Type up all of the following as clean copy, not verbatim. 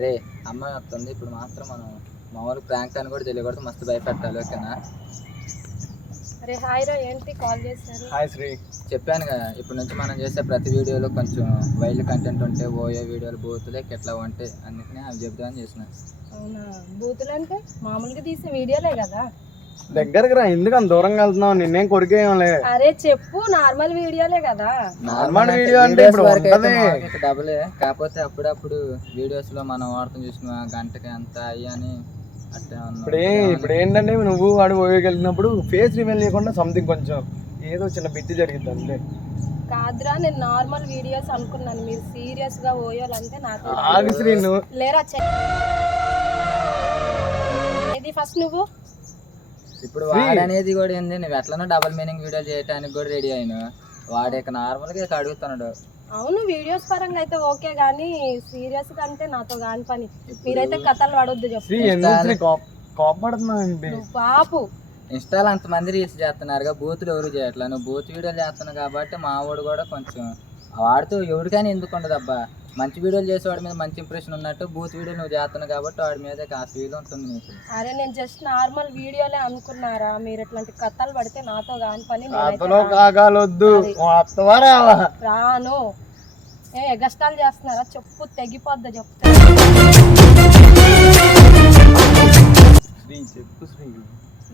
రే అమ్మాయి వస్తుంది ఇప్పుడు మాత్రం మనం మామూలు ప్రాంక్ అని కూడా తెలియకూడదు, మస్తు భయపెట్టాలి. ఓకేనా? అరే హాయ్ రా, ఏంటి కాల్ చేశారు? హాయ్ శ్రీ. చెప్పాను కదా, ఇప్పుడు నుంచి మనం చేసే ప్రతి వీడియోలో కొంచెం వైల్డ్ కంటెంట్ ఉంటే, ఓయే వీడియోలు బూతులకి ఎట్లా ఉంటాయి అందుకని అవి చెప్దామని చేసిన. అవునా, బూతులు అంటే మామూలుగా తీసే వీడియోలే కదా. దగ్గరకు రా, ఎందుకు అంత దూరంగా వెళ్తున్నావు? నిన్నేం కొరికేయంలే. అరే చెప్పు, నార్మల్ వీడియోలే కదా. నార్మల్ వీడియో అంటే ఇప్పుడు ఉంటది డబులే, కాకపోతే అప్పుడప్పుడు వీడియోస్ లో మనం వాడుతాం చూసిన గంటకి ఎంత అయ్యని అట్లా. ఇప్పుడు ఏంటంటే నువ్వు వాడు పోయగలిగినప్పుడు ఫేస్ రివీల్ చేయకుండా సంథింగ్ కొంచెం ఏదో చిన్న బిట్టి జరిగింది అంతే. కాదురా, నేను నార్మల్ వీడియోస్ అనుకున్నాను, మీరు సీరియస్ గా పోయాలంటే నాతో ఆగు శ్రీ. నువ్వు లేరా ఇది ఫస్ట్ నువ్వు. ఇప్పుడు వాడనేది కూడా ఏంది, నువ్వు ఎట్లనో డబుల్ మీనింగ్ వీడియో చేయడానికి కూడా రెడీ అయినా, వాడు ఇక నార్మల్ గా అడుగుతున్నాడు. అవును, వీడియోస్ పరంగా అయితే ఓకే గానీ సీరియస్ గా అంటే నాతో కాని పని. మీరైతే కథలు పడొద్దు చెప్పు. కోపడుతున్నావు పాపు. ఇన్స్టాలో అంతమంది రీల్స్ చేస్తున్నారు, బూతులు ఎవరు చేయట్లా. నువ్వు బూత్ వీడియోలు చేస్తున్నావు కాబట్టి మా వాడు కూడా కొంచెం వాడుతూ ఎవరికైనా ఎందుకు ఉండదు అబ్బా. మంచి వీడియోలు చేసేవాడి మీద మంచి ఇంప్రెషన్ ఉన్నట్టు బూత్ వీడియోలు నువ్వు చేస్తున్నావు కాబట్టి వాడి మీద కాస్త వీలు ఉంటుంది నీకు. అరే నేను జస్ట్ నార్మల్ వీడియోలే అనుకున్నారా, మీరు ఇట్లాంటి కథలు పడితే నాతో కాని పని. రాను. ఎగస్టాల్ చేస్తున్నారా చెప్పు, తెగిపోద్దా చెప్తా.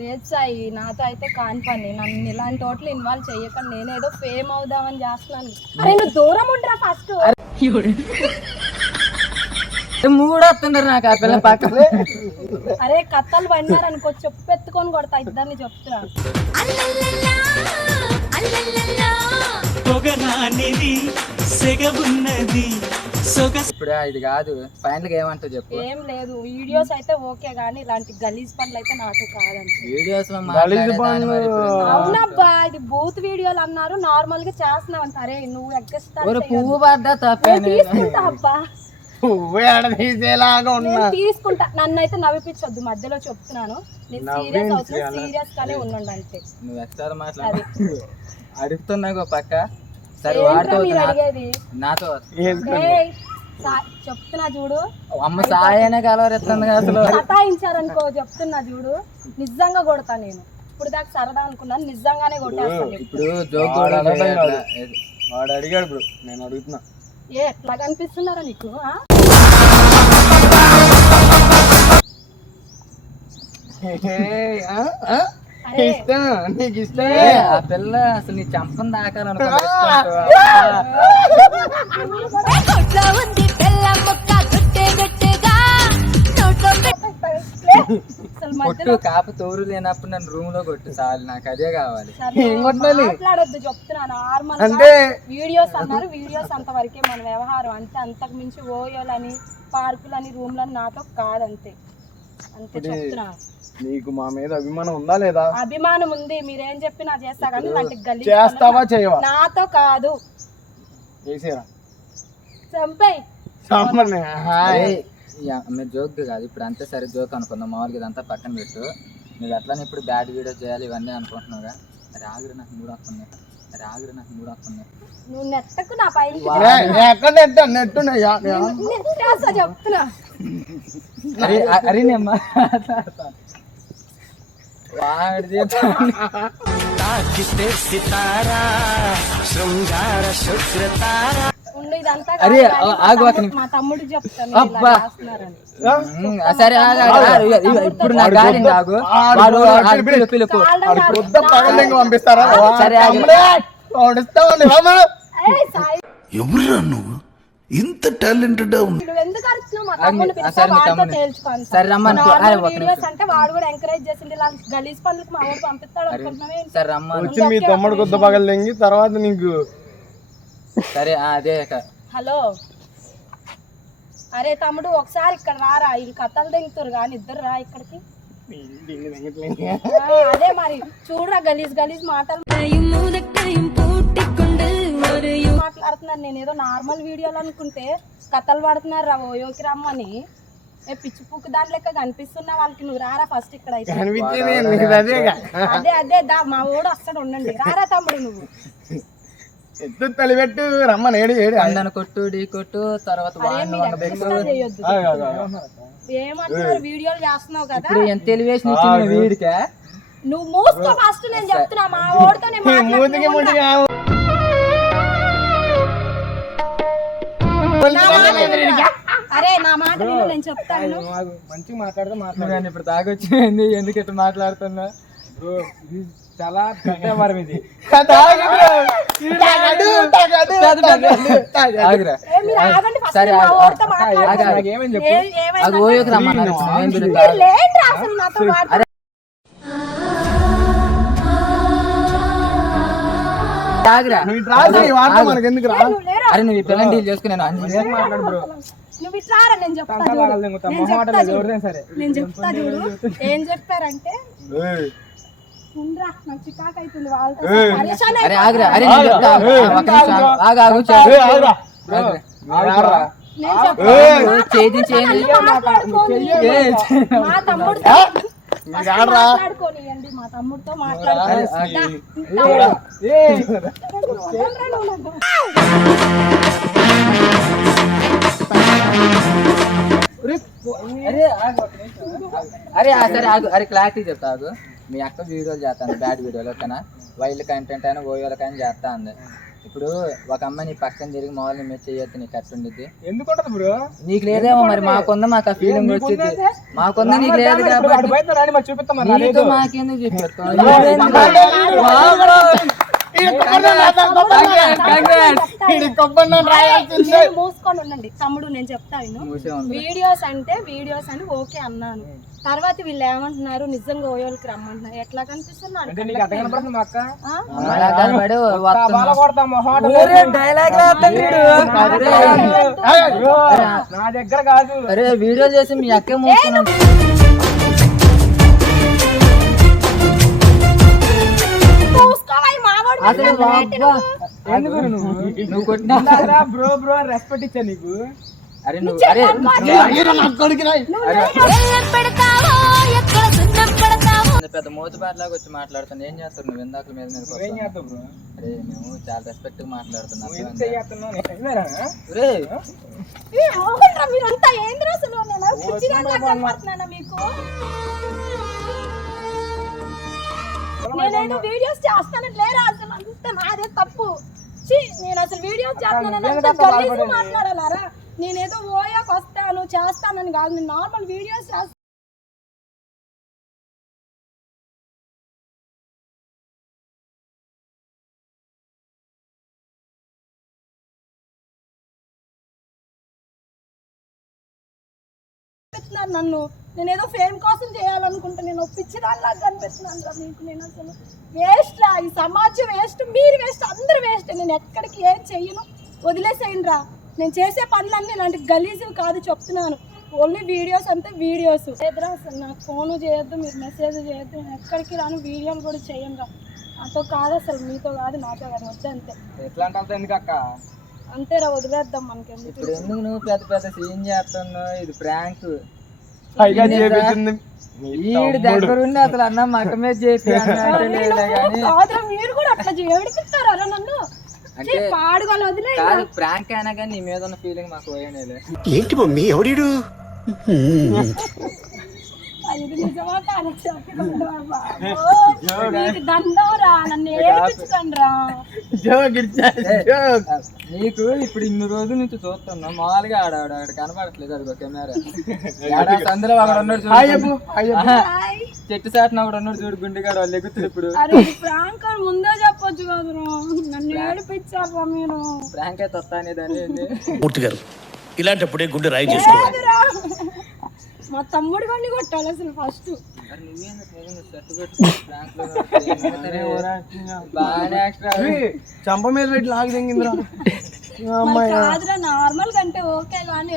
లేదు సాయి, నాతో అయితే కాని పని. నన్ను ఇలాంటి వాటిలో ఇన్వాల్వ్ చెయ్యకండి, నేనేదో ఫేమ్ అవుదామని చేస్తున్నాను. అరే నువ్వు దూరం ఉండరా ఫస్ట్. మూడు వస్తున్నారు నాకు ఆ పిల్ల పక్కన. అరే కథలు పడినారనుకో చెప్పు ఎత్తుకొని కొడతా ఇద్దరిని చెప్తున్నా. ఇప్పుడు ఇది కాదు, ఫైనల్ గా ఏమంటావు చెప్పు. ఏం లేదు, వీడియోస్ అయితే ఓకే గానీ ఇలాంటి గలీజ్ పనులు అయితే నాతో కాదండి. వీడియోస్ లో అవునబ్బా, ఇది బూత్ వీడియోలు అన్నారు, నార్మల్ గా చేస్తున్నావు అంట. అరే నువ్వు పువ్వు పడ్డా తప్పే తీసుకుంటా అబ్బా, తీసుకుంటా. నన్ను అయితే నవ్విపించొద్దు మధ్యలో చెప్తున్నాను. నేను సీరియస్ అవుతున్నా, సీరియస్ గానే ఉండండి అంతే. నువ్వు ఎక్స్ట్రా మాట్లాడి అడుగుతున్నావు పక్క. సరే అడిగేది నాతో చెప్తున్నా చూడు. అమ్మ సాయనే కలవరెత్తుంది అసలు. సతాయించారనుకో చెప్తున్నా చూడు, నిజంగా కొడతా. నేను ఇప్పుడు దాకా సరదా అనుకున్నాను, నిజంగానే కొట్టేస్తాను. ఇప్పుడు జోక్ వాడు అడిగాడు, ఇప్పుడు నేను అడుగుతున్నా. ఎట్లా కనిపిస్తున్నారా నీకు? నీకు ఇష్టం ఆ పిల్ల అసలు నీ చంపం దాకాలనుకో. కొట్టు, కాపు తోరు లేనప్పుడు నన్ను రూమ్ లో కొట్టు చాలు, నాకు అదే కావాలి. మాట్లాడొద్దు చెప్తున్నా. నార్మల్ వీడియోస్ అన్నారు, వీడియోస్ అంత వరకే మన వ్యవహారం అంతే. అంతకు మించి ఓయోలని పార్కులని రూమ్లని నాతో కాదంతే, అంతే చెప్తున్నా. నీకు మా మీద అభిమానం ఉందా లేదా? అభిమానం ఉంది, మీరేం చెప్పినా చేస్తా కానీ ఇలాంటి గలీజ్ చేస్తావా చేయవా? నాతో కాదు. చేసేరా చంపేయ్. మీరు జోక్ కాదు ఇప్పుడు అంతే. సరే జోక్ అనుకుందాం, మామూలుగా ఇదంతా పక్కన పెట్టు. నువ్వు ఎట్లనే ఇప్పుడు బ్యాడ్ వీడియో చేయాలి ఇవన్నీ అనుకుంటున్నావుగా. రాగురు నాకు మూడు వస్తున్నాయి, రాగురు నాకు మూడు వస్తున్నాయి. నువ్వు నెట్టకు నా పైన చెప్తున్నా. అరేనమ్మా వాడి మా తమ్ముడు చెప్తాను. సరే ఇప్పుడు నా గాలి ఆగు, పిలుపు పంపిస్తారా? ఎవరురా నువ్వు ఇంత టాలెంటెడ్? సరే రమ్మను. అంటే వాడు కూడా ఎంకరేజ్ చేసింది గలీజ్ పనులకు మా వాడు పంపిస్తాడు అనుకుంటున్నావే. సరే రమ్మను. వచ్చి మీ తమ్ముడు కొద్ది పగలు తెంగి తర్వాత నీకు. సరే అదే. హలో, అరే తమ్ముడు ఒకసారి ఇక్కడ రారా, వీళ్ళు కథలు తెంగుతారు కానీ ఇద్దరు రా ఇక్కడికి. అదే మరి చూడరా, గలీజ్ గలీజ్ మాటలు మాట్లాడుతున్నారు. నేను ఏదో నార్మల్ వీడియోలు అనుకుంటే కథలు పడుతున్నారు రా ఓయోకి రమ్మని. పిచ్చి పుక్కు దాని లెక్క కనిపిస్తున్నా వాళ్ళకి. నువ్వు రారా ఫస్ట్ ఇక్కడ అయితే. అదే దా, మా ఓడు వస్తాడు, ఉండండి. రారా తమ్ముడు నువ్వు. ఎత్తు తలిపెట్టు రమ్మని ఏడు ఏడు కందన కొట్టు ఢీ కొట్టు తర్వాత వాడిని వంద బెక్కు. చేయొద్దు ఏమంటున్నారు వీడియోలు చేస్తున్నావు కదా ఇప్పుడు ఎంత ఎలివేషన్ ఇచ్చింది వీడికే. నువ్వు మూసుకో ఫస్ట్ నేను చెప్తున్నా మా ఓడితో నేను మూతికి ముట్టిగా అరే నా మాట విను, నేను చెప్తాను మంచిగా మాట్లాడితే నువ్వు ఇప్పుడు తాగొచ్చింది ఎందుకు ఇట్లా మాట్లాడుతున్నా? చాలా పెద్ద వరం ఇది. ఆగురా. ఏ, మీరు ఆగండి first సరే, మా ఆగు, ఓడితో ఆగు, మాట్లాడండి. ఆగు. నాకేమని చెప్పు ఏమైంది అది ఓయోకి రమ్మన్నారు. ఏం మీరు తిరుగుతావు? లేండి అసలు నాతో మాట్లాడండి. ఆగురా. నువ్వు ఇటు రాదు, ఈ వార్త మనకి ఎందుకు రా? నువ్వు లేరా? అరే నువ్వు ఈ పిల్లని డీల్ చేసుకుని నేను అంజలి మాట్లాడు బ్రో. నువ్వు ఇట్లా రా, నేను చెప్తా చూడు. నేను చెప్తా చూడు ఏం చెప్పారంటే ఉండ్రా, నాకు చికాకు అవుతుంది వాళ్ళతో పరేషాన్ అరే ఆగురా. అరే నేను చెప్తా. ఒక్క నిమిషం ఆగు. ఆగు ఆగు ఆగురా. ఆగురా. నేను చెప్తా. చేయించి మా తమ్ముడితో మాట్లాడుకోనియండి, మా తమ్ముడితో మాట్లాడుకోండి. అరే సరే ఆగు. అరే క్లారిటీ చెప్తా ఆగు. మీ అక్క వీడియోలు చేస్తాను, బ్యాడ్ వీడియోలు ఓకేనా? వైల్డ్ కంటెంట్ అయినా ఓయోల కానీ చేస్తా ఉంది. ఇప్పుడు ఒక అమ్మాయి నీ పక్కన తిరిగి మామూలు మెచ్చి చేయొద్దు, నీకు కట్టు ఉండిద్ది. ఎందుకుంటది బ్రో? నీకు లేదేమో మరి, మాకుందా మాకు ఆ ఫీలింగ్ వచ్చింది. మాకుందా నీకు లేదు కాబట్టి చూపిస్తాం నీతో మాకెందుకు చూపిస్తాం? మూసుకొని ఉండండి తమ్ముడు, నేను చెప్తా వీడియోస్ అంటే వీడియోస్ అని ఓకే అన్నాను. తర్వాత వీళ్ళు ఏమంటున్నారు, నిజంగా ఓయోలకి రమ్మంటున్నారు. ఎట్లా కనిపిస్తున్నారు నా దగ్గర కాదు. అరే వీడియో చేసి మీ అక్కే మూసుకున్నాను. అసలు నువ్వు కొట్టినా బ్రో బ్రో రెస్పెక్ట్ ఇచ్చా నీకు. అరే నువ్వు అరే పెద్ద మోతుబాట్లాగా వచ్చి మాట్లాడుతాను. ఏం చేస్తావు నువ్వు? ఇందాక మీద మీద ఏం చేస్తావు బ్రో? అరే మేము చాలా రెస్పెక్ట్ గా మాట్లాడుతున్నాం. మీరంతా ఏంద్ర అసలు మీకు నేనేదో వీడియోస్ చేస్తానని లేరా? అసలు అంత నాదే తప్పు. నేను అసలు వీడియోస్ చేస్తానని మాట్లాడాలారా? నేనేదో ఓయాకి వస్తాను చేస్తానని కాదు, నేను నార్మల్ వీడియోస్ చేస్తాను. నన్ను నేనేదో ఫేమ్ కోసం చేయాలనుకుంటే నేను ఒప్పించడానిలా కనిపిస్తున్నాను మీకు. నేను అసలు వేస్ట్ రా, ఈ సమాజం వేస్ట్, మీరు వేస్ట్, అందరు వేస్ట్. నేను ఎక్కడికి ఏం చెయ్యను, వదిలేసేయండి రా. నేను చేసే పనులన్నీ ఇలాంటి గలీజులు కాదు చెప్తున్నాను. ఓన్లీ వీడియోస్ అంతే వీడియోస్. లేదురా అసలు నాకు ఫోను చేయొద్దు, మీరు మెసేజ్ చేయొద్దు, నేను ఎక్కడికి రాను, వీడియోలు కూడా చేయను రా. నాతో కాదు అసలు, మీతో కాదు నాతో కాదు, వద్దు అంతే. ఎట్లా అంటే ఎందుకు అక్క? అంతేరా, వదిలేద్దాం మనకి. ఇప్పుడు ఎందుకు నువ్వు పెద్ద పెద్ద సీన్ చేస్తున్నావు? ఇది ప్రాంక్. వీడి దగ్గర ఉండి అసలు అన్న మక్క మీద చేసి మీరు కూడా అట్లా ఏడిపిస్తారా నన్ను? అంటే కాదు, ప్రాంక్ అయినా కానీ నీ మీద ఉన్న ఫీలింగ్ మాకు పోయేనే. ఏంటి మమ్మీ ఎవడు? నీకు ఇప్పుడు ఇన్ని రోజుల నుంచి చూస్తున్నా, మామూలుగా ఆడ కనపడట్లేదు. అది కెమెరా అందరూ అక్కడ ఉన్నాడు చూడు, చెట్టు చాటున అక్కడ ఉన్నాడు చూడు, గుండెగాడు వాళ్ళు ఎగుతుంది. ఇప్పుడు ముందే చెప్పొచ్చు కదా, నన్ను ఏడిపించారా మీరు? ప్రాంక్ అయితే వస్తా అనేదాన్ని. మూర్తి గారు ఇలాంటప్పుడే గుండె రాయి చేసుకోవాలి. మా తమ్ముడు కొన్ని కొట్టాలి అసలు ఫస్ట్. చంప మీద పెట్టి లాగి తెంగిందిరా. కాదురా, నార్మల్ కంటే ఓకే కానీ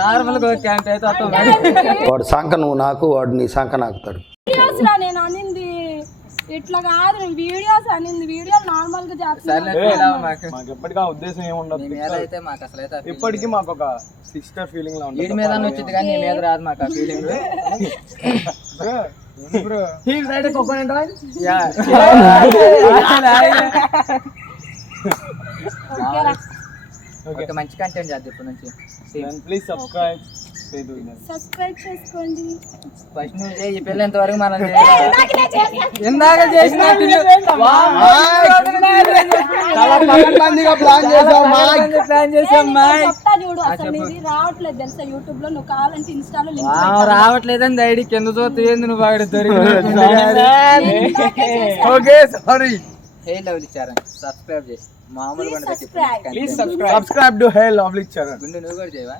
నార్మల్ గా ఓకే అంటే వాడు సంక నువ్వు నాకు, వాడు నీ సంక నాకుతాడు. వీడియోస్ రా నేను అనింది, ఇట్లా కాదు నేను వీడియోస్ అనింది. వీడియో నార్మల్ గా చేస్తాను. మాకు ఎప్పటికీ ఆ ఉద్దేశం ఏముండదు. ఇప్పటికీ మాకు ఒక సిస్టర్ ఫీలింగ్ లా ఉంటుంది. వీడి మీద వచ్చింది కానీ నీ మీద రాదు మాకు ఆ feeling. Bro he right coconut oil. ఓకేరా ఓకే మంచి కంటెంట్ చేద్దాం ఇప్పటి నుంచి. Please subscribe. సబ్స్క్రైబ్ చేసుకోండి. ఫస్ట్ నువ్వు చేయి, ఈ పిల్ల ఇంతవరకు మనం ఇందాకనే చేశా. ఇందాక చేసిన ప్లాన్ చేసాం మాయ్. చెప్తా చూడు అసలు నీది రావట్లేదు తెలుసా యూట్యూబ్ లో. నువ్వు కావాలంటే ఇన్స్టాలో లింక్ రావట్లేదని ఐడి కింద చూస్తే ఏంది నువ్వు అక్కడ ఓకే సారీ. హే లవ్లీ ఛానల్ సబ్స్క్రైబ్ చేసి మామూలుగా subscribe. Subscribe to hey lovely channel. గుండు నువ్వు కూడా చేయవా?